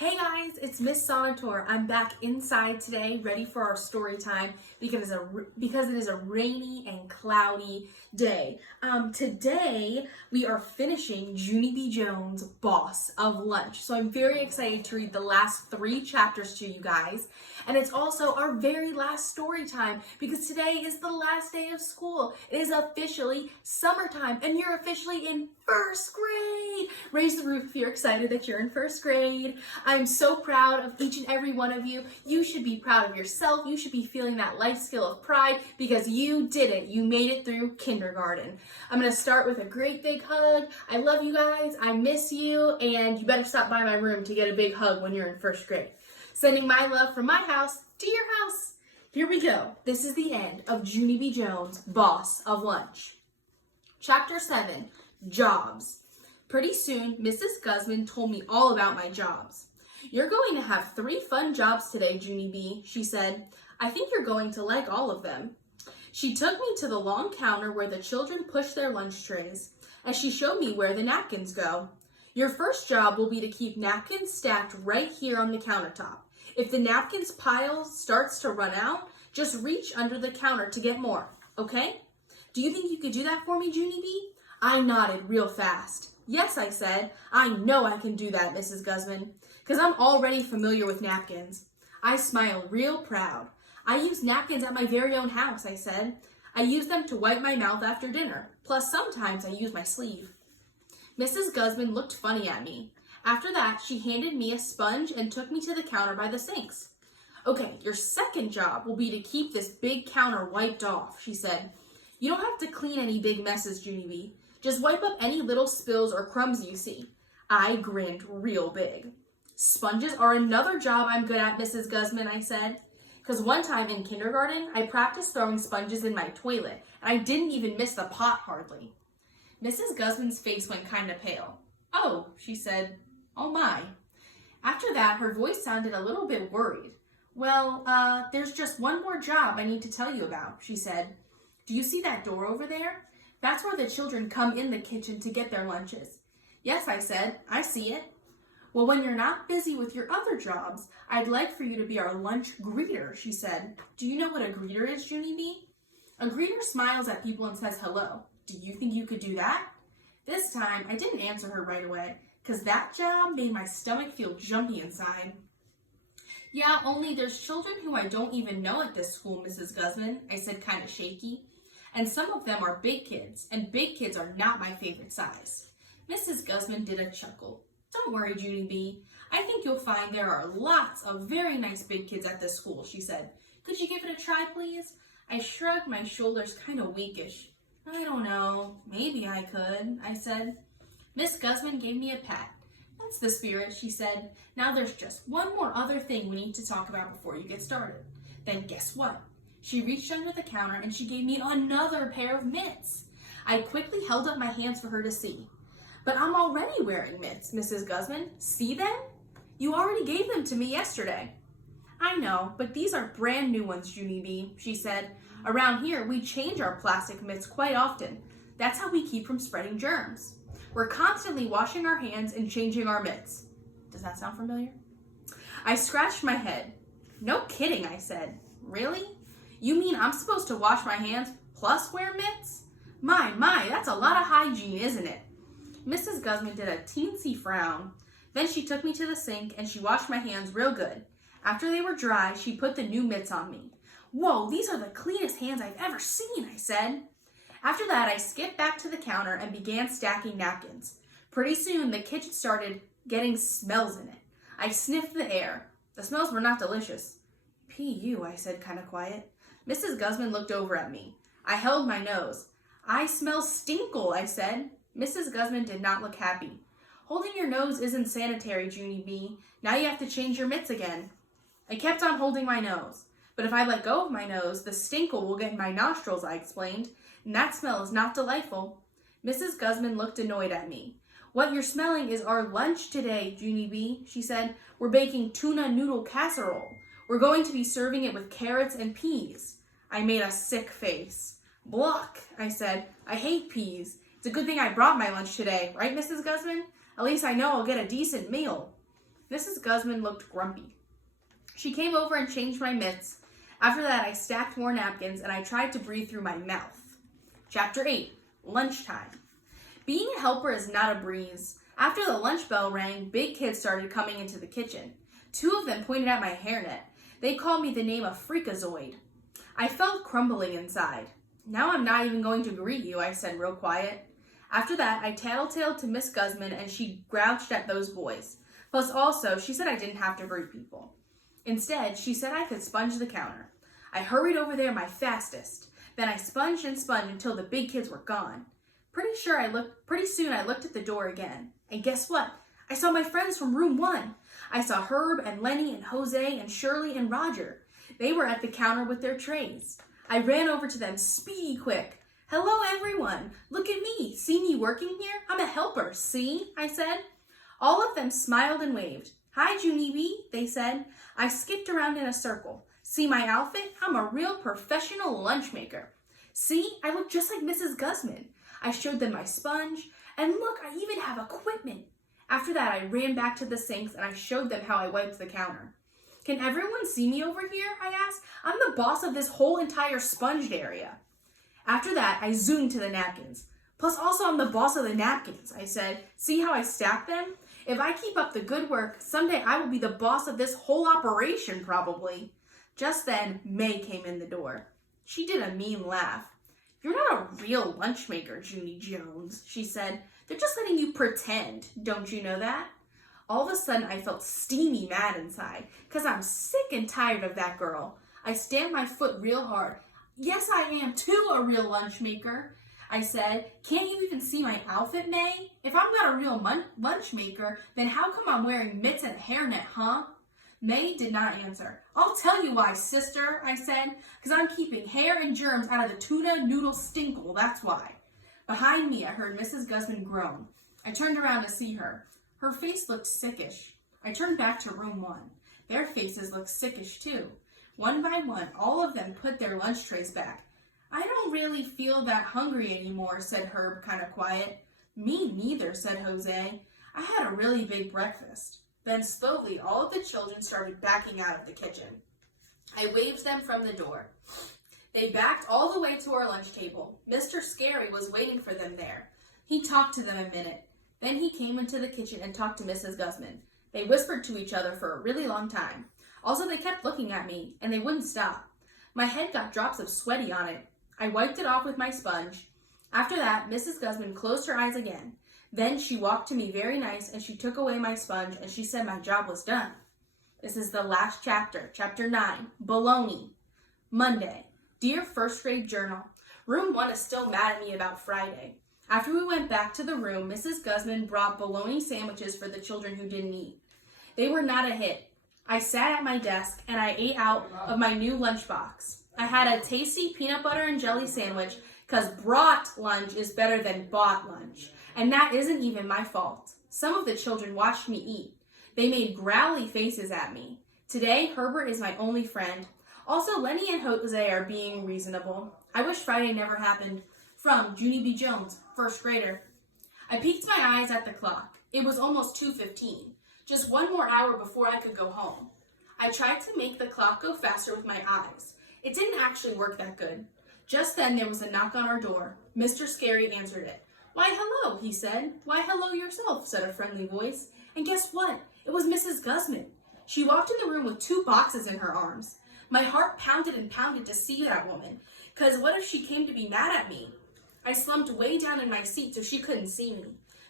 Hey guys, it's Miss Sonatore. I'm back inside today, ready for our story time because it is a rainy and cloudy day. Today we are finishing Junie B. Jones' Boss of Lunch. So I'm very excited to read the last 3 chapters to you guys. And it's also our very last story time because today is the last day of school. It is officially summertime and you're officially in first grade. Raise the roof if you're excited that you're in first grade. I'm so proud of each and every one of you. You should be proud of yourself. You should be feeling that life skill of pride because you did it. You made it through kindergarten. I'm going to start with a great big hug. I love you guys. I miss you. And you better stop by my room to get a big hug when you're in first grade. Sending my love from my house to your house. Here we go. This is the end of Junie B. Jones' Boss of Lunch. Chapter 7, Jobs. Pretty soon, Mrs. Guzman told me all about my jobs. You're going to have 3 fun jobs today, Junie B., she said. I think you're going to like all of them. She took me to the long counter where the children push their lunch trays, and she showed me where the napkins go. Your first job will be to keep napkins stacked right here on the countertop. If the napkins pile starts to run out, just reach under the counter to get more, okay? Do you think you could do that for me, Junie B.? I nodded real fast. Yes, I said. I know I can do that, Mrs. Guzman, because I'm already familiar with napkins. I smiled real proud. I use napkins at my very own house, I said. I use them to wipe my mouth after dinner, plus sometimes I use my sleeve. Mrs. Guzman looked funny at me. After that, she handed me a sponge and took me to the counter by the sinks. Okay, your second job will be to keep this big counter wiped off, she said. You don't have to clean any big messes, Junie B. Just wipe up any little spills or crumbs you see. I grinned real big. Sponges are another job I'm good at, Mrs. Guzman, I said. Because one time in kindergarten, I practiced throwing sponges in my toilet, and I didn't even miss the pot hardly. Mrs. Guzman's face went kind of pale. Oh, she said, oh my. After that, her voice sounded a little bit worried. Well, there's just one more job I need to tell you about, she said. Do you see that door over there? That's where the children come in the kitchen to get their lunches. Yes, I said, I see it. Well, when you're not busy with your other jobs, I'd like for you to be our lunch greeter, she said. Do you know what a greeter is, Junie B? A greeter smiles at people and says hello. Do you think you could do that? This time, I didn't answer her right away, because that job made my stomach feel jumpy inside. Yeah, only there's children who I don't even know at this school, Mrs. Guzman, I said kind of shaky. And some of them are big kids, and big kids are not my favorite size. Mrs. Guzman did a chuckle. Don't worry, Junie B. I think you'll find there are lots of very nice big kids at this school, she said. Could you give it a try, please? I shrugged my shoulders kind of weakish. I don't know. Maybe I could, I said. Miss Guzman gave me a pat. That's the spirit, she said. Now there's just one more other thing we need to talk about before you get started. Then guess what? She reached under the counter and she gave me another pair of mitts. I quickly held up my hands for her to see. But I'm already wearing mitts, Mrs. Guzman. See them? You already gave them to me yesterday. I know, but these are brand new ones, Junie B, she said. Around here, we change our plastic mitts quite often. That's how we keep from spreading germs. We're constantly washing our hands and changing our mitts. Does that sound familiar? I scratched my head. No kidding, I said. Really? You mean I'm supposed to wash my hands plus wear mitts? My, that's a lot of hygiene, isn't it? Mrs. Guzman did a teensy frown. Then she took me to the sink and she washed my hands real good. After they were dry, she put the new mitts on me. Whoa, these are the cleanest hands I've ever seen, I said. After that, I skipped back to the counter and began stacking napkins. Pretty soon, the kitchen started getting smells in it. I sniffed the air. The smells were not delicious. P.U., I said kind of quiet. Mrs. Guzman looked over at me. I held my nose. I smell stinkle, I said. Mrs. Guzman did not look happy. Holding your nose isn't sanitary, Junie B. Now you have to change your mitts again. I kept on holding my nose. But if I let go of my nose, the stinkle will get in my nostrils, I explained. And that smell is not delightful. Mrs. Guzman looked annoyed at me. What you're smelling is our lunch today, Junie B, she said. We're baking tuna noodle casserole. We're going to be serving it with carrots and peas. I made a sick face. Bluck, I said. I hate peas. It's a good thing I brought my lunch today, right, Mrs. Guzman? At least I know I'll get a decent meal. Mrs. Guzman looked grumpy. She came over and changed my mitts. After that, I stacked more napkins and I tried to breathe through my mouth. Chapter 8, Lunchtime. Being a helper is not a breeze. After the lunch bell rang, big kids started coming into the kitchen. 2 of them pointed at my hairnet. They called me the name of Freakazoid. I felt crumbling inside. Now I'm not even going to greet you, I said real quiet. After that, I tattletaled to Miss Guzman and she grouched at those boys. Plus also, she said I didn't have to greet people. Instead, she said I could sponge the counter. I hurried over there my fastest. Then I sponged and sponged until the big kids were gone. Pretty soon I looked at the door again. And guess what? I saw my friends from room 1. I saw Herb and Lenny and Jose and Shirley and Roger. They were at the counter with their trays. I ran over to them speedy quick. Hello, everyone. Look at me. See me working here? I'm a helper. See? I said. All of them smiled and waved. Hi, Junie B, they said. I skipped around in a circle. See my outfit? I'm a real professional lunch maker. See, I look just like Mrs. Guzman. I showed them my sponge, and look, I even have equipment. After that, I ran back to the sinks and I showed them how I wiped the counter. Can everyone see me over here? I asked. I'm the boss of this whole entire sponged area. After that, I zoomed to the napkins. Plus also I'm the boss of the napkins, I said. See how I stack them? If I keep up the good work, someday I will be the boss of this whole operation, probably. Just then, May came in the door. She did a mean laugh. You're not a real lunch maker, Junie Jones, she said. They're just letting you pretend. Don't you know that? All of a sudden, I felt steamy mad inside, because I'm sick and tired of that girl. I stamped my foot real hard. Yes, I am too a real lunch maker, I said. Can't you even see my outfit, May? If I'm not a real lunch maker, then how come I'm wearing mitts and a hairnet, huh? May did not answer. I'll tell you why, sister, I said, because I'm keeping hair and germs out of the tuna noodle stinkle, that's why. Behind me, I heard Mrs. Guzman groan. I turned around to see her. Her face looked sickish. I turned back to room 1. Their faces looked sickish too. One by one, all of them put their lunch trays back. I don't really feel that hungry anymore, said Herb, kind of quiet. Me neither, said Jose. I had a really big breakfast. Then slowly, all of the children started backing out of the kitchen. I waved them from the door. They backed all the way to our lunch table. Mr. Scary was waiting for them there. He talked to them a minute. Then he came into the kitchen and talked to Mrs. Guzman. They whispered to each other for a really long time. Also, they kept looking at me, and they wouldn't stop. My head got drops of sweaty on it. I wiped it off with my sponge. After that, Mrs. Guzman closed her eyes again. Then she walked to me very nice, and she took away my sponge, and she said my job was done. This is the last chapter, Chapter 9, Baloney. Monday. Dear First Grade Journal, Room 1 is still mad at me about Friday. After we went back to the room, Mrs. Guzman brought bologna sandwiches for the children who didn't eat. They were not a hit. I sat at my desk and I ate out of my new lunchbox. I had a tasty peanut butter and jelly sandwich because brought lunch is better than bought lunch. And that isn't even my fault. Some of the children watched me eat. They made growly faces at me. Today, Herbert is my only friend. Also, Lenny and Jose are being reasonable. I wish Friday never happened. From Junie B. Jones, first grader. I peeked my eyes at the clock. It was almost 2:15. Just one more hour before I could go home. I tried to make the clock go faster with my eyes. It didn't actually work that good. Just then there was a knock on our door. Mr. Scary answered it. Why, hello, he said. Why, hello yourself, said a friendly voice. And guess what? It was Mrs. Guzman. She walked in the room with 2 boxes in her arms. My heart pounded and pounded to see that woman, because what if she came to be mad at me? I slumped way down in my seat so she couldn't see me.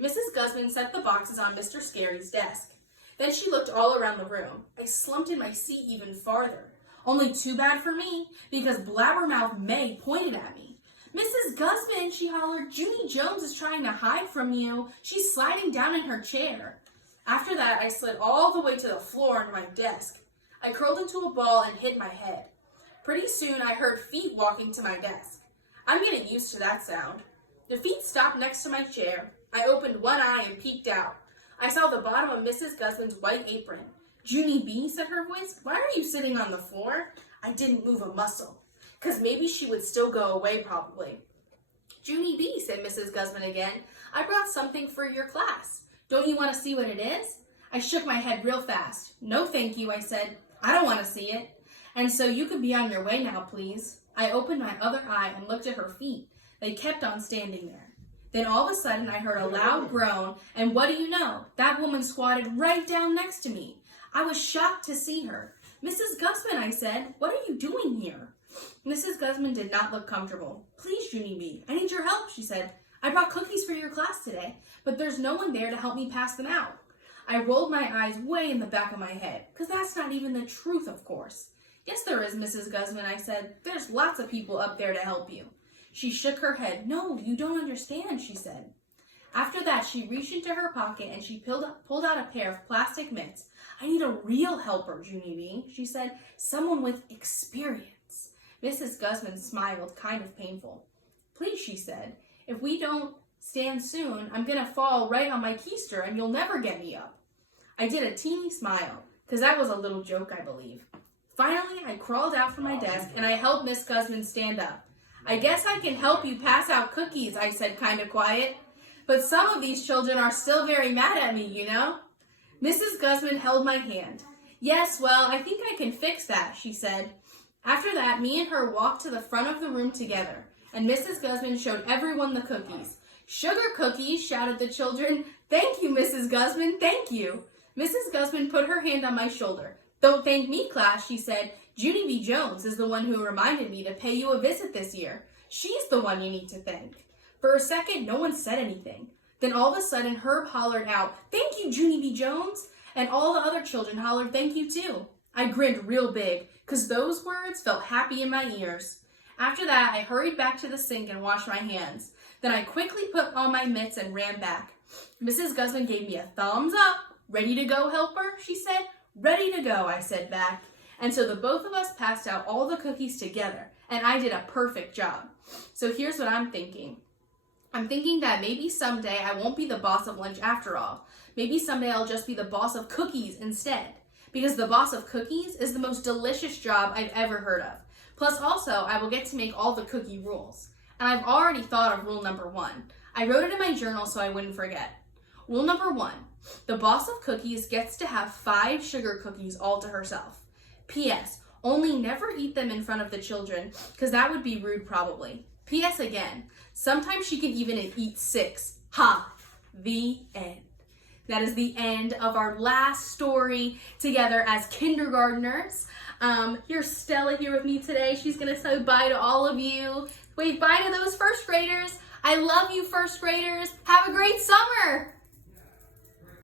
Mrs. Guzman set the boxes on Mr. Scary's desk. Then she looked all around the room. I slumped in my seat even farther. Only too bad for me, because Blabbermouth May pointed at me. Mrs. Guzman, she hollered, Junie Jones is trying to hide from you. She's sliding down in her chair. After that, I slid all the way to the floor on my desk. I curled into a ball and hid my head. Pretty soon, I heard feet walking to my desk. I'm getting used to that sound. The feet stopped next to my chair. I opened one eye and peeked out. I saw the bottom of Mrs. Guzman's white apron. Junie B, said her voice, why are you sitting on the floor? I didn't move a muscle, because maybe she would still go away probably. Junie B, said Mrs. Guzman again, I brought something for your class. Don't you want to see what it is? I shook my head real fast. No, thank you, I said. I don't want to see it. And so you could be on your way now, please. I opened my other eye and looked at her feet. They kept on standing there. Then all of a sudden, I heard a loud groan, and what do you know? That woman squatted right down next to me. I was shocked to see her. Mrs. Gusman, I said, what are you doing here? Mrs. Gusman did not look comfortable. Please, Junie B, I need your help, she said. I brought cookies for your class today, but there's no one there to help me pass them out. I rolled my eyes way in the back of my head, because that's not even the truth, of course. Yes, there is, Mrs. Gusman, I said. There's lots of people up there to help you. She shook her head. No, you don't understand, she said. After that, she reached into her pocket and she pulled out a pair of plastic mitts. I need a real helper, Junie B, she said. Someone with experience. Mrs. Gusman smiled, kind of painful. Please, she said, if we don't stand soon, I'm going to fall right on my keister and you'll never get me up. I did a teeny smile, because that was a little joke, I believe. Finally, I crawled out from my desk and I helped Miss Gusman stand up. I guess I can help you pass out cookies, I said, kind of quiet. But some of these children are still very mad at me, you know? Mrs. Gusman held my hand. Yes, well, I think I can fix that, she said. After that, me and her walked to the front of the room together, and Mrs. Gusman showed everyone the cookies. Sugar cookies, shouted the children. Thank you, Mrs. Gusman, thank you. Mrs. Gusman put her hand on my shoulder. Don't thank me, class, she said. Junie B. Jones is the one who reminded me to pay you a visit this year. She's the one you need to thank. For a second, no one said anything. Then all of a sudden, Herb hollered out, Thank you, Junie B. Jones. And all the other children hollered, Thank you, too. I grinned real big, because those words felt happy in my ears. After that, I hurried back to the sink and washed my hands. Then I quickly put on my mitts and ran back. Mrs. Gusman gave me a thumbs up. Ready to go, helper? She said. Ready to go, I said back. And so the both of us passed out all the cookies together, and I did a perfect job. So here's what I'm thinking. I'm thinking that maybe someday I won't be the boss of lunch after all. Maybe someday I'll just be the boss of cookies instead. Because the boss of cookies is the most delicious job I've ever heard of. Plus also, I will get to make all the cookie rules. And I've already thought of rule number 1. I wrote it in my journal so I wouldn't forget. Rule number 1, the boss of cookies gets to have 5 sugar cookies all to herself. P.S. Only never eat them in front of the children, because that would be rude probably. P.S. again, sometimes she can even eat 6. Ha! The end. That is the end of our last story together as kindergartners. Here's Stella here with me today. She's going to say bye to all of you. Wave bye to those first graders. I love you, first graders. Have a great summer.